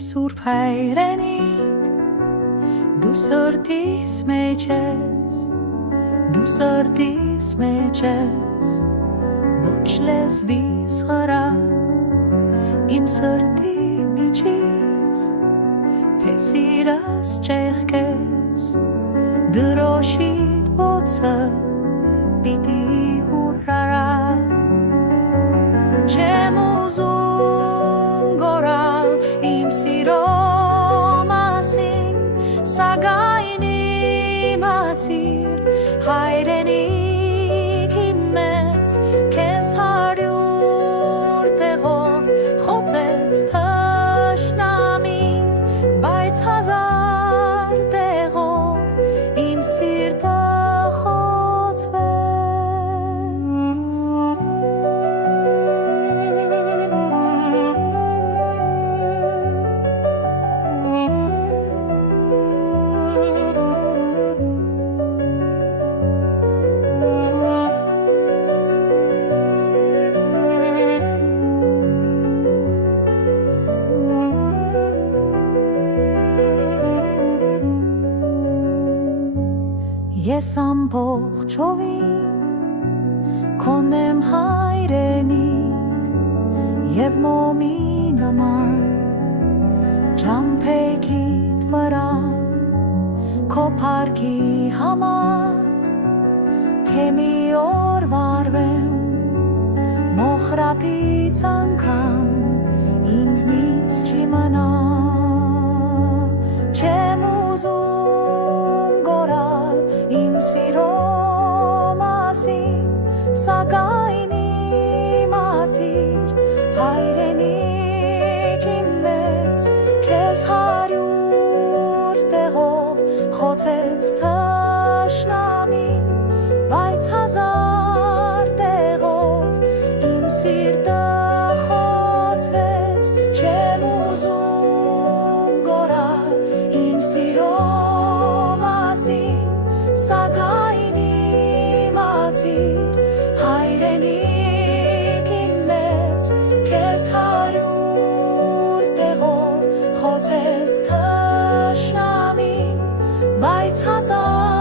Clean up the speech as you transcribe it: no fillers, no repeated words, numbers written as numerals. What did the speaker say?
Սուրբ հայրենիք, դու սրտիս մեջ ես, դու սրտիս մեջ ես, ոչ լեզվիս խրա, իմ սրտի միջից, թե սիրս ճեղքես, դրոշիդ բոցը պիտի հուրարա, չեմ ուզում գորալ իմ սիրո մասին, սակայն իմացիր հայրենիք իմ մեծ, քեզ 100 տեղով խոցեց թշնամին, բայց 1000 տեղով իմ սիրտը խոցվեց։ Ես ամբողջովին քոնեմ հայրենիք և մոմի նման ճամփեքիդ վրա քո փառքի համար թե մի օր վարվեմ մոխրապից անգամ ինձնից չի մնա չեմ ուզում գորալ իմ սիրո մասին, սակայն իմացիր հայրենիք իմ մեծ, քեզ 100 տեղով խոցեց թշնամին, բայց 1000 տեղով իմ սիրտը խոցվեց, չեմ ուզում գորալ իմ սիրո մասին, սակայն իմացիր հայրենիք իմ մեծ, քեզ 100 տեղով խոցեց թշնամին, բայց 1000